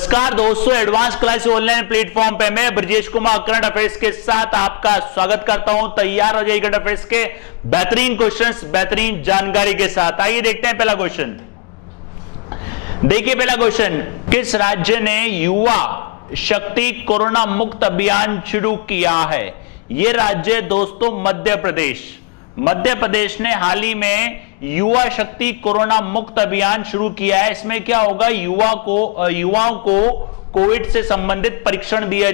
नमस्कार दोस्तों, advance class online platform पे मैं ब्रजेश कुमार करंट अफेयर्स के साथ आपका स्वागत करता हूं। तैयार हो जाइए करंट अफेयर्स के बेहतरीन क्वेश्चंस, बेहतरीन जानकारी के साथ। आइए देखते हैं पहला क्वेश्चन। देखिए पहला क्वेश्चन, किस राज्य ने युवा शक्ति कोरोना मुक्त अभियान शुरू किया है? यह राज्य दोस्तों मध्य प्रदेश। मध्य प्रदेश ने हाल ही में युवा शक्ति कोरोना मुक्त अभियान शुरू किया है। इसमें क्या होगा, युवाओं को कोविड से संबंधित प्रशिक्षण दिया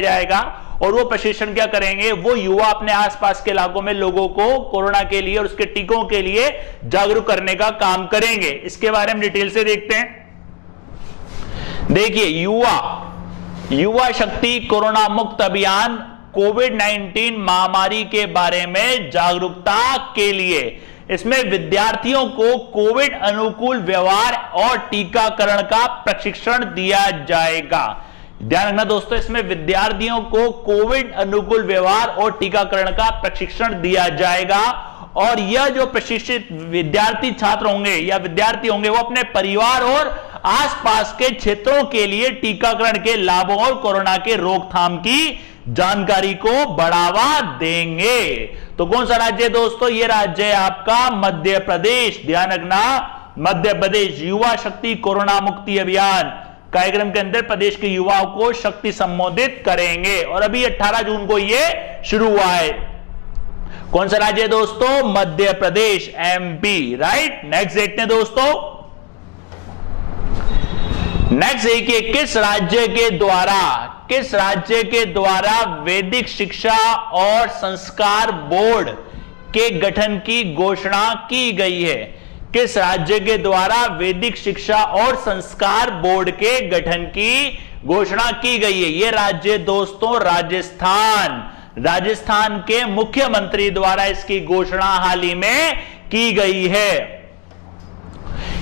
जाएगा और वो प्रशिक्षण क्या करेंगे, वो युवा अपने आसपास के इलाकों में लोगों को कोरोना के लिए और उसके टीकों के लिए जागरूक करने का काम करेंगे। इसके बारे में डिटेल से देखते हैं। देखिए, युवा शक्ति कोरोना मुक्त अभियान कोविड-19 महामारी के बारे में जागरूकता के लिए, इसमें विद्यार्थियों को कोविड अनुकूल व्यवहार और टीकाकरण का प्रशिक्षण दिया जाएगा। ध्यान रखना दोस्तों, इसमें विद्यार्थियों को कोविड अनुकूल व्यवहार और टीकाकरण का प्रशिक्षण दिया जाएगा और यह जो प्रशिक्षित विद्यार्थी छात्र होंगे या विद्यार्थी होंगे वो अपने परिवार और आसपास के क्षेत्रों के लिए टीकाकरण के लाभों और कोरोना के रोकथाम की जानकारी को बढ़ावा देंगे। तो कौन सा राज्य है दोस्तों? ये राज्य है आपका मध्य प्रदेश। ध्यान रखना, मध्य प्रदेश युवा शक्ति कोरोना मुक्ति अभियान कार्यक्रम के अंदर प्रदेश के युवाओं को शक्ति संबोधित करेंगे और अभी 18 जून को ये शुरू हुआ है। कौन सा राज्य है दोस्तों? Madhya Pradesh, MP. Right, next देखते हैं दोस्तों। नेक्स्ट देखिए, किस राज्य के द्वारा वैदिक शिक्षा और संस्कार बोर्ड के गठन की घोषणा की गई है? किस राज्य के द्वारा वैदिक शिक्षा और संस्कार बोर्ड के गठन की घोषणा की गई है? यह राज्य दोस्तों राजस्थान के मुख्यमंत्री द्वारा इसकी घोषणा हाल ही में की गई है।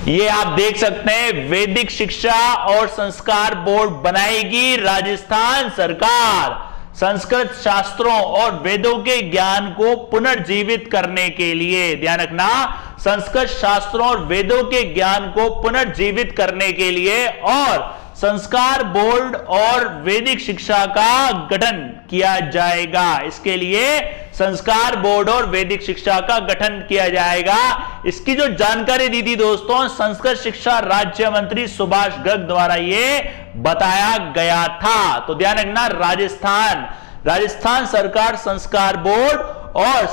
ये आप देख सकते हैं, वैदिक शिक्षा और संस्कार बोर्ड बनाएगी राजस्थान सरकार। संस्कृत शास्त्रों और वेदों के ज्ञान को पुनर्जीवित करने के लिए, ध्यान रखना, संस्कृत शास्त्रों और वेदों के ज्ञान को पुनर्जीवित करने के लिए और संस्कार बोर्ड और वैदिक शिक्षा का गठन किया जाएगा। इसके लिए संस्कार बोर्ड और वैदिक शिक्षा का गठन किया जाएगा। इसकी जो जानकारी दी थी दोस्तों, संस्कृत शिक्षा राज्य मंत्री सुभाष गर्ग द्वारा ये बताया गया था। तो ध्यान रखना, राजस्थान सरकार संस्कार बोर्ड और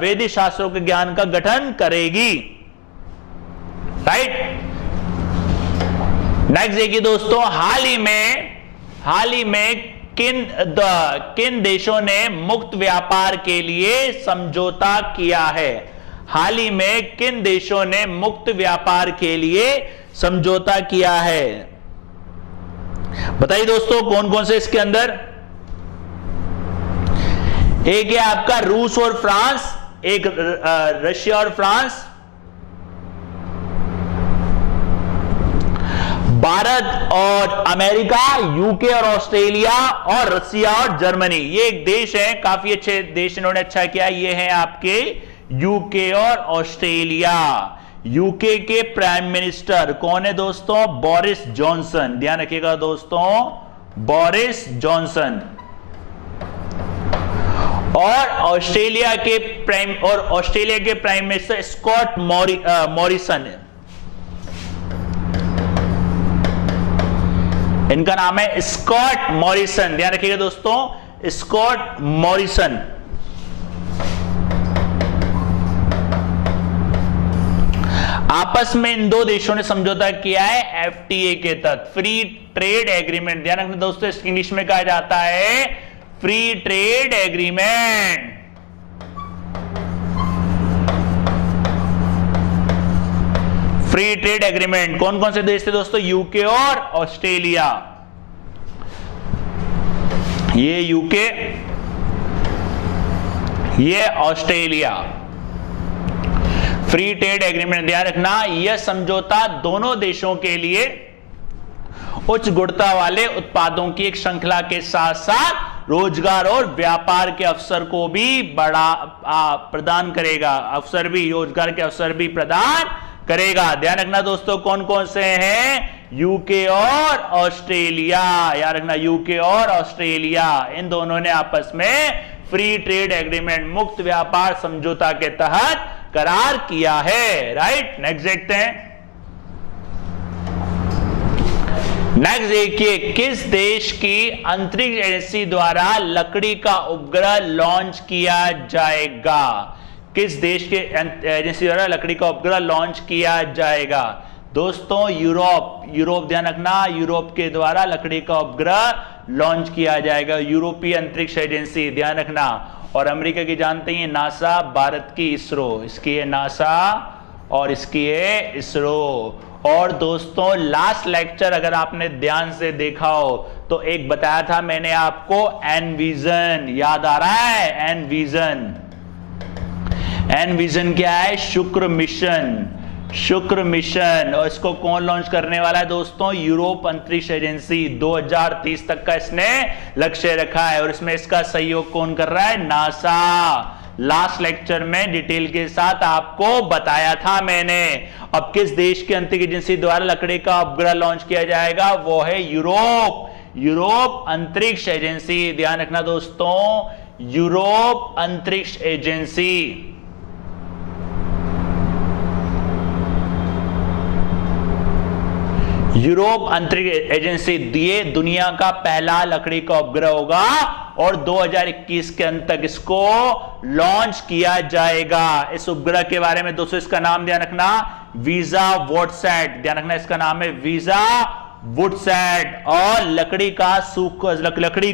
वैदिक शास्त्रों के ज्ञान का गठन करेगी। राइट, नेक्स्ट देखिए दोस्तों, हाल ही में किन देशों ने मुक्त व्यापार के लिए समझौता किया है? हाल ही में किन देशों ने मुक्त व्यापार के लिए समझौता किया है? बताइए दोस्तों, कौन कौन से इसके अंदर? एक है आपका रूस और फ्रांस, एक रशिया और फ्रांस, भारत और अमेरिका, यूके और ऑस्ट्रेलिया, और रसिया और जर्मनी। ये एक देश है, काफी अच्छे देश इन्होंने अच्छा किया। ये है आपके यूके और ऑस्ट्रेलिया। यूके के प्राइम मिनिस्टर कौन है दोस्तों? Boris Johnson. ध्यान रखिएगा दोस्तों, बोरिस जॉनसन। और ऑस्ट्रेलिया के प्राइम मिनिस्टर स्कॉट मॉरिसन। इनका नाम है स्कॉट मॉरिसन। ध्यान रखिएगा दोस्तों, स्कॉट मॉरिसन। आपस में इन दो देशों ने समझौता किया है एफटीए के तहत, फ्री ट्रेड एग्रीमेंट। ध्यान रखना दोस्तों, इंग्लिश में कहा जाता है free trade agreement. Free trade agreement कौन कौन से देश थे दोस्तों? यूके और ऑस्ट्रेलिया। ये यूके, ये ऑस्ट्रेलिया। फ्री ट्रेड एग्रीमेंट, ध्यान रखना, यह समझौता दोनों देशों के लिए उच्च गुणवत्ता वाले उत्पादों की एक श्रृंखला के साथ साथ रोजगार और व्यापार के अवसर को भी प्रदान करेगा। रोजगार के अवसर भी प्रदान करेगा। ध्यान रखना दोस्तों, कौन कौन से हैं? यूके और ऑस्ट्रेलिया। याद रखना, यूके और ऑस्ट्रेलिया, इन दोनों ने आपस में फ्री ट्रेड एग्रीमेंट, मुक्त व्यापार समझौता के तहत करार किया है। राइट, नेक्स्ट देखते हैं। नेक्स्ट देखिए, किस देश की अंतरिक्ष एजेंसी द्वारा लकड़ी का उपग्रह लॉन्च किया जाएगा? किस देश के एजेंसी द्वारा लकड़ी का उपग्रह लॉन्च किया जाएगा? दोस्तों यूरोप ध्यान रखना, यूरोप के द्वारा लकड़ी का उपग्रह लॉन्च किया जाएगा, यूरोपीय अंतरिक्ष एजेंसी, ध्यान रखना। और अमेरिका की जानते हैं नासा, भारत की इसरो, इसकी है नासा और इसकी है इसरो। और दोस्तों लास्ट लेक्चर अगर आपने ध्यान से देखा हो तो एक बताया था मैंने आपको एनविजन, याद आ रहा है? एनविजन क्या है? शुक्र मिशन, शुक्र मिशन। और इसको कौन लॉन्च करने वाला है दोस्तों? यूरोप अंतरिक्ष एजेंसी। 2030 तक का इसने लक्ष्य रखा है और इसमें इसका सहयोग कौन कर रहा है? नासा। लास्ट लेक्चर में डिटेल के साथ आपको बताया था मैंने। अब किस देश की अंतरिक्ष एजेंसी द्वारा लकड़ी का उपग्रह लॉन्च किया जाएगा? वो है यूरोप अंतरिक्ष एजेंसी। ध्यान रखना दोस्तों, यूरोप अंतरिक्ष एजेंसी। यूरोप अंतरिक्ष एजेंसी ये दुनिया का पहला लकड़ी का उपग्रह होगा और 2021 के अंत तक इसको लॉन्च किया जाएगा। इस उपग्रह के बारे में दोस्तों इसका नाम ध्यान रखना, वीजा वुडसैट। ध्यान रखना, इसका नाम है वीजा वुडसैट। और लकड़ी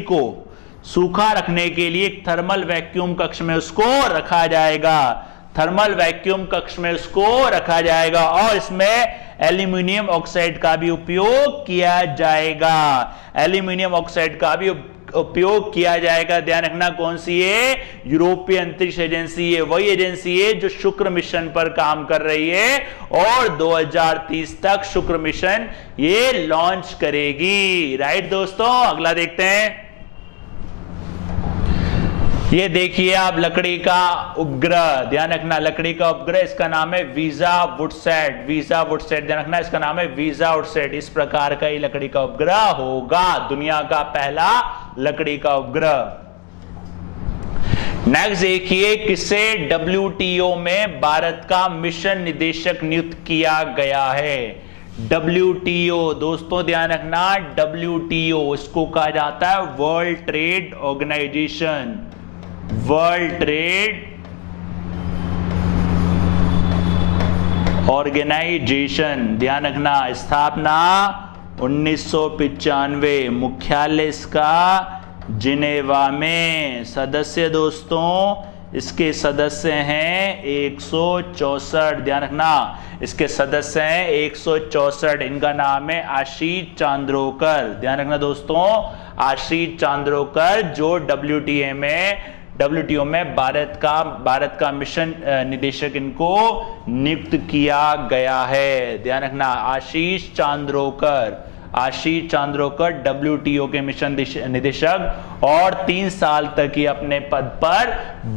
को सूखा रखने के लिए एक थर्मल वैक्यूम कक्ष में उसको रखा जाएगा, थर्मल वैक्यूम कक्ष में उसको रखा जाएगा। और इसमें एल्यूमिनियम ऑक्साइड का भी उपयोग किया जाएगा, एल्यूमिनियम ऑक्साइड का भी उपयोग किया जाएगा। ध्यान रखना, कौन सी है? यूरोपीय अंतरिक्ष एजेंसी है, वही एजेंसी है जो शुक्र मिशन पर काम कर रही है और 2030 तक शुक्र मिशन ये लॉन्च करेगी। राइट दोस्तों, अगला देखते हैं। ये देखिए आप लकड़ी का उपग्रह, ध्यान रखना लकड़ी का उपग्रह, इसका नाम है वीजा वुडसैट। वीजा वुडसैट, ध्यान रखना इसका नाम है वीजा वुडसैट। इस प्रकार का ही लकड़ी का उपग्रह होगा, दुनिया का पहला लकड़ी का उपग्रह। नेक्स्ट देखिए, किसे WTO में भारत का मिशन निदेशक नियुक्त किया गया है? WTO दोस्तों ध्यान रखना, WTO इसको कहा जाता है World Trade Organization, World Trade Organization. ध्यान रखना, स्थापना 1995, मुख्यालय इसका जिनेवा में। सदस्य दोस्तों इसके सदस्य हैं 164, ध्यान रखना इसके सदस्य हैं 164। इनका नाम है आशीष चांद्रोकर। ध्यान रखना दोस्तों, आशीष चांद्रोकर जो WTO में भारत का मिशन निदेशक इनको नियुक्त किया गया है। ध्यान रखना, आशीष चांद्रोकर WTO के मिशन निदेशक और 3 साल तक ही अपने पद पर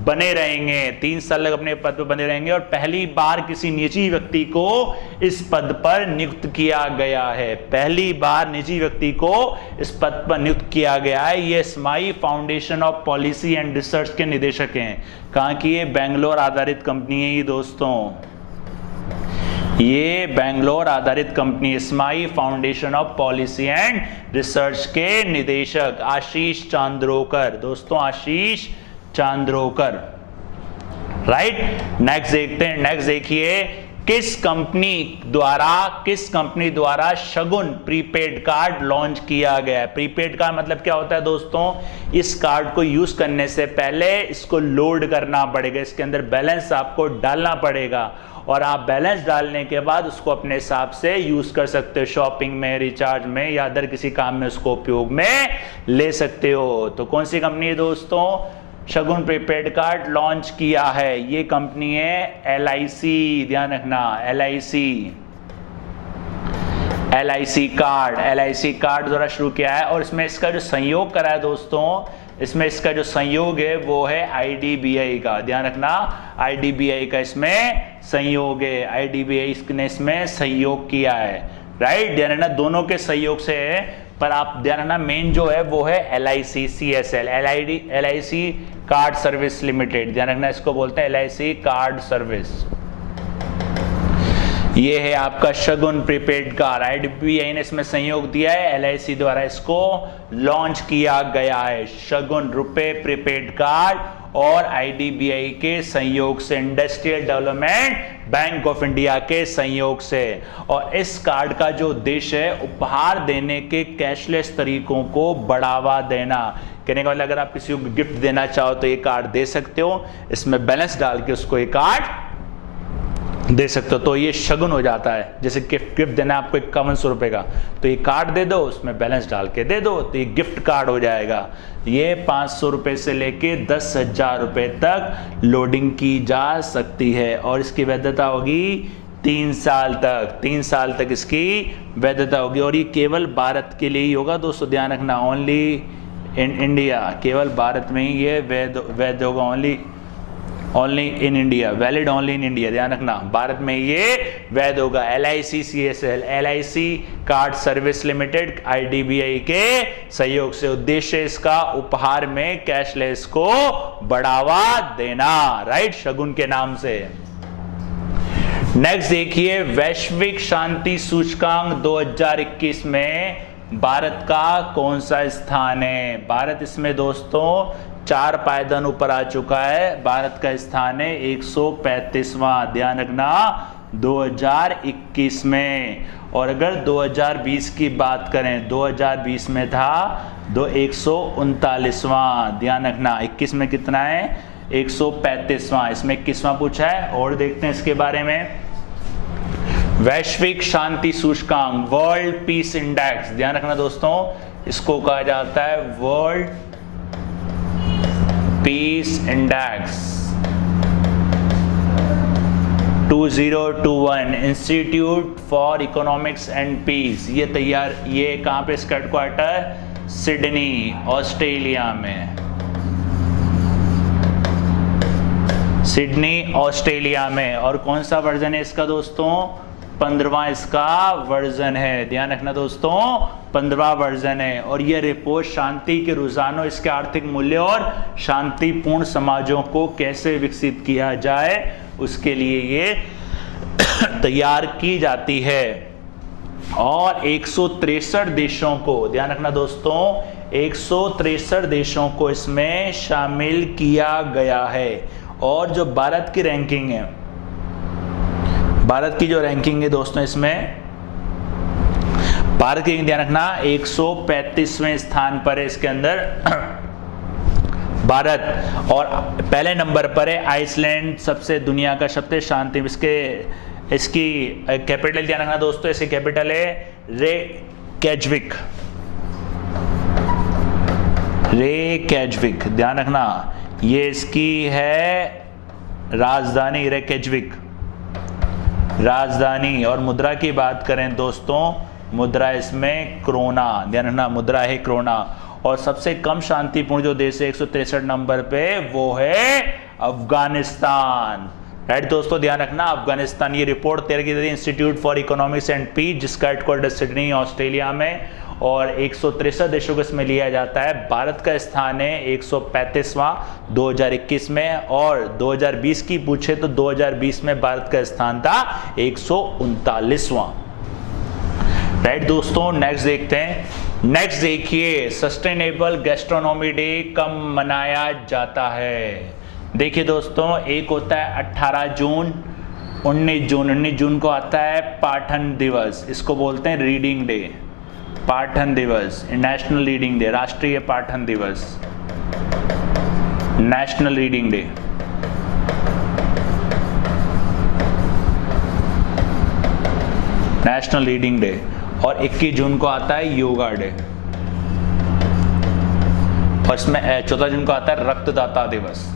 बने रहेंगे, 3 साल तक अपने पद पर बने रहेंगे। और पहली बार किसी निजी व्यक्ति को इस पद पर नियुक्त किया गया है, पहली बार निजी व्यक्ति को इस पद पर नियुक्त किया गया है। ये स्माई foundation of policy and research के निदेशक हैं। कहाँ की? ये बेंगलोर आधारित कंपनी है ये दोस्तों, ये बेंगलोर आधारित कंपनी स्माई foundation of policy and research के निदेशक आशीष चांद्रोकर। दोस्तों आशीष चांद्रोकर। राइट, नेक्स्ट देखते हैं। नेक्स्ट देखिए, किस कंपनी द्वारा शगुन प्रीपेड कार्ड लॉन्च किया गया है? प्रीपेड कार्ड मतलब क्या होता है दोस्तों? इस कार्ड को यूज करने से पहले इसको लोड करना पड़ेगा, इसके अंदर बैलेंस आपको डालना पड़ेगा और आप बैलेंस डालने के बाद उसको अपने हिसाब से यूज कर सकते हो, शॉपिंग में, रिचार्ज में या अदर किसी काम में उसको उपयोग में ले सकते हो। तो कौन सी कंपनी है दोस्तों शगुन प्रीपेड कार्ड लॉन्च किया है? ये कंपनी है LIC। ध्यान रखना, LIC कार्ड द्वारा शुरू किया है और इसमें इसका जो संयोग करा है दोस्तों इसमें इसका जो संयोग है वो है IDBI का, ध्यान रखना IDBI का इसमें संयोग है, IDBI ने इसमें सहयोग किया है, राइट। ध्यान रखना दोनों के सहयोग से है, पर आप ध्यान रखना मेन जो है वो है LIC CSL, LIC card service limited, ध्यान रखना इसको बोलते हैं LIC कार्ड सर्विस। ये है आपका शगुन प्रीपेड कार्ड, IDBI ने इसमें सहयोग दिया है, LIC द्वारा इसको लॉन्च किया गया है, शगुन रुपए प्रीपेड कार्ड, और IDBI के सहयोग से, industrial development bank of India के सहयोग से। और इस कार्ड का जो उद्देश्य है उपहार देने के कैशलेस तरीकों को बढ़ावा देना। कहने का मतलब अगर आप किसी को गिफ्ट देना चाहो तो ये कार्ड दे सकते हो, इसमें बैलेंस डाल के उसको ये कार्ड दे सकते हो, तो ये शगुन हो जाता है। जैसे गिफ्ट देना है आपको 5100 रुपए का, तो ये कार्ड दे दो, उसमें बैलेंस डाल के दे दो, तो ये गिफ्ट कार्ड हो जाएगा। ये 500 रुपए से लेके 10,000 रुपए तक लोडिंग की जा सकती है, और इसकी वैधता होगी 3 साल तक, 3 साल तक इसकी वैधता होगी। और ये केवल भारत के लिए ही होगा दोस्तों, ध्यान रखना, ओनली इन इंडिया, केवल भारत में ही ये वैध होगा, only in India, valid only in India, ध्यान रखना भारत में ये वैध होगा। LIC CSL, LIC card service limited, IDBI के सहयोग से। उद्देश्य इसका उपहार में कैशलेस को बढ़ावा देना, राइट, शगुन के नाम से। नेक्स्ट देखिए, वैश्विक शांति सूचकांक 2021 में भारत का कौन सा स्थान है। भारत इसमें दोस्तों 4 पायदान ऊपर आ चुका है, भारत का स्थान है 135वां, ध्यान रखना 2021 में। और अगर 2020 की बात करें, 2020 में था 139वां, ध्यान रखना। 21 में कितना है, 135वां, इसमें 21वां पूछा है। और देखते हैं इसके बारे में, वैश्विक शांति सूचकांक, वर्ल्ड पीस इंडेक्स, ध्यान रखना दोस्तों, इसको कहा जाता है World Peace Index 2021, Institute for Economics and Peace. ये कहां पे इसका हेडक्वार्टर, सिडनी ऑस्ट्रेलिया में, सिडनी ऑस्ट्रेलिया में। और कौन सा वर्जन है इसका दोस्तों, 15वां इसका वर्जन है, ध्यान रखना दोस्तों 15वां वर्जन है। और यह रिपोर्ट शांति के रुझानों, इसके आर्थिक मूल्य और शांतिपूर्ण समाजों को कैसे विकसित किया जाए उसके लिए ये तैयार की जाती है। और 163 देशों को, ध्यान रखना दोस्तों 163 देशों को इसमें शामिल किया गया है। और जो भारत की रैंकिंग है, भारत की जो रैंकिंग है दोस्तों, इसमें भारत की ध्यान रखना 135वें स्थान पर है इसके अंदर भारत। और पहले नंबर पर है आइसलैंड, सबसे दुनिया का सबसे शांति, इसकी कैपिटल ध्यान रखना दोस्तों, इसकी कैपिटल है रेकयाविक, रेकयाविक, ध्यान रखना ये इसकी है राजधानी, रेकयाविक राजधानी। और मुद्रा की बात करें दोस्तों, मुद्रा इसमें क्रोना, ध्यान रखना मुद्रा है क्रोना। और सबसे कम शांतिपूर्ण जो देश है 163 नंबर पे, वो है अफगानिस्तान, राइट दोस्तों, ध्यान रखना अफगानिस्तान। ये रिपोर्ट तैयार की गई Institute for Economics and Peace, जिसका हेडक्वार्टर सिडनी ऑस्ट्रेलिया में। और 163 देशों को इसमें लिया जाता है। भारत का स्थान है 135वां 2021 में। और 2020 की पूछे तो 2020 में भारत का स्थान था 139वां, राइट दोस्तों। नेक्स्ट देखते हैं, नेक्स्ट देखिए, सस्टेनेबल गैस्ट्रोनॉमी डे कब मनाया जाता है। देखिए दोस्तों, एक होता है 18 जून, 19 जून को आता है पाठन दिवस, इसको बोलते हैं रीडिंग डे, पाठन दिवस, नेशनल रीडिंग डे, राष्ट्रीय पाठन दिवस, national reading day. National reading day. और 21 जून को आता है योगा डे। और इसमें 14 जून को आता है रक्तदाता दिवस।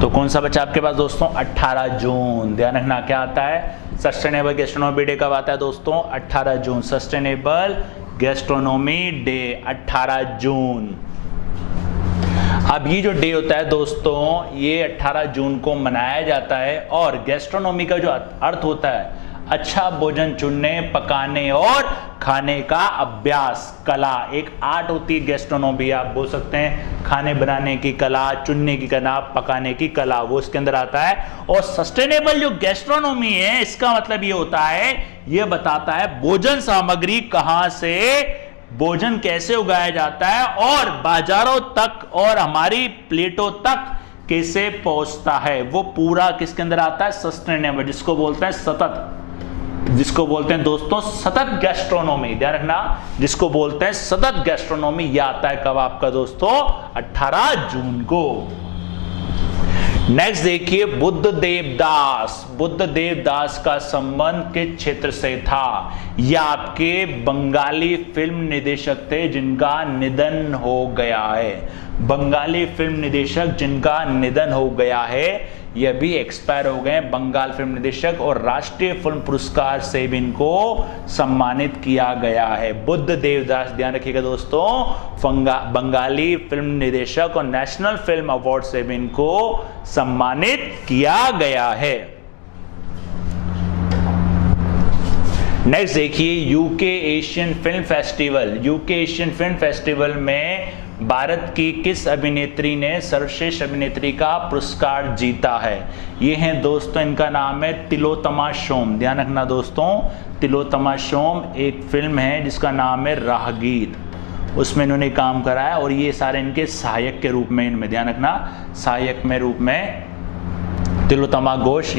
तो कौन सा बचा आपके पास दोस्तों, 18 जून, ध्यान रखना क्या आता है, सस्टेनेबल गैस्ट्रोनॉमी डे कब आता है दोस्तों, 18 जून, सस्टेनेबल गैस्ट्रोनॉमी डे 18 जून। अब ये जो डे होता है दोस्तों, ये 18 जून को मनाया जाता है और गैस्ट्रोनॉमी का जो अर्थ होता है अच्छा भोजन चुनने, पकाने और खाने का अभ्यास, कला। एक आर्ट होती है गैस्ट्रोनॉमी, आप बोल सकते हैं खाने बनाने की कला, चुनने की कला, पकाने की कला, वो इसके अंदर आता है। और सस्टेनेबल जो गैस्ट्रोनॉमी है, इसका मतलब ये होता है, ये बताता है भोजन सामग्री कहां से, भोजन कैसे उगाया जाता है और बाजारों तक और हमारी प्लेटों तक कैसे पहुंचता है, वो पूरा किसके अंदर आता है, सस्टेनेबल, जिसको बोलते हैं सतत, जिसको बोलते हैं दोस्तों सतत गैस्ट्रोनॉमी। ध्यान रखना, जिसको बोलते हैं सतत गैस्ट्रोनॉमी, यह आता है कब आपका दोस्तों, 18 जून को। नेक्स्ट देखिए, बुद्ध देवदास। बुद्ध देवदास का संबंध किस क्षेत्र से था? यह आपके बंगाली फिल्म निदेशक थे जिनका निधन हो गया है। बंगाली फिल्म निदेशक जिनका निधन हो गया है, यह भी एक्सपायर हो गए, बंगाल फिल्म निदेशक, और राष्ट्रीय फिल्म पुरस्कार से भी इनको सम्मानित किया गया है। बुद्ध देवदास, ध्यान रखिएगा दोस्तों, बंगाली फिल्म निदेशक और नेशनल फिल्म अवार्ड से भी इनको सम्मानित किया गया है। नेक्स्ट देखिए, UK Asian film festival. UK Asian film festival में भारत की किस अभिनेत्री ने सर्वश्रेष्ठ अभिनेत्री का पुरस्कार जीता है? ये हैं दोस्तों, इनका नाम है तिलोत्तमा सोम। ध्यान रखना दोस्तों, तिलोत्तमा सोम एक फिल्म है जिसका नाम है राहगीर, उसमें इन्होंने काम करा है और ये सारे इनके सहायक के रूप में, इनमें ध्यान रखना, सहायक में रूप में तिलोत्तमा घोष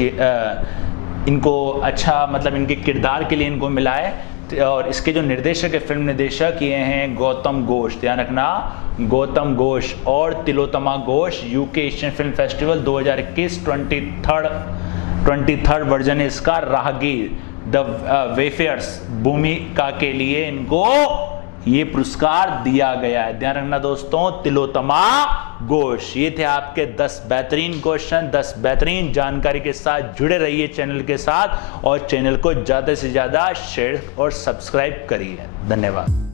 इनको अच्छा मतलब इनके किरदार के लिए इनको मिला है। और इसके जो निर्देशक है, फिल्म निर्देशक, ये हैं गौतम घोष। ध्यान रखना, गौतम घोष और Tilottama Ghosh. UK Asian film festival 2021 23rd version है इसका, राहगीर द वेफेयर्स भूमिका के लिए इनको ये पुरस्कार दिया गया है। ध्यान रखना दोस्तों, तिलोत्तमा घोष। ये थे आपके 10 बेहतरीन क्वेश्चन, 10 बेहतरीन जानकारी के साथ जुड़े रहिए चैनल के साथ और चैनल को ज्यादा से ज्यादा शेयर और सब्सक्राइब करिए। धन्यवाद।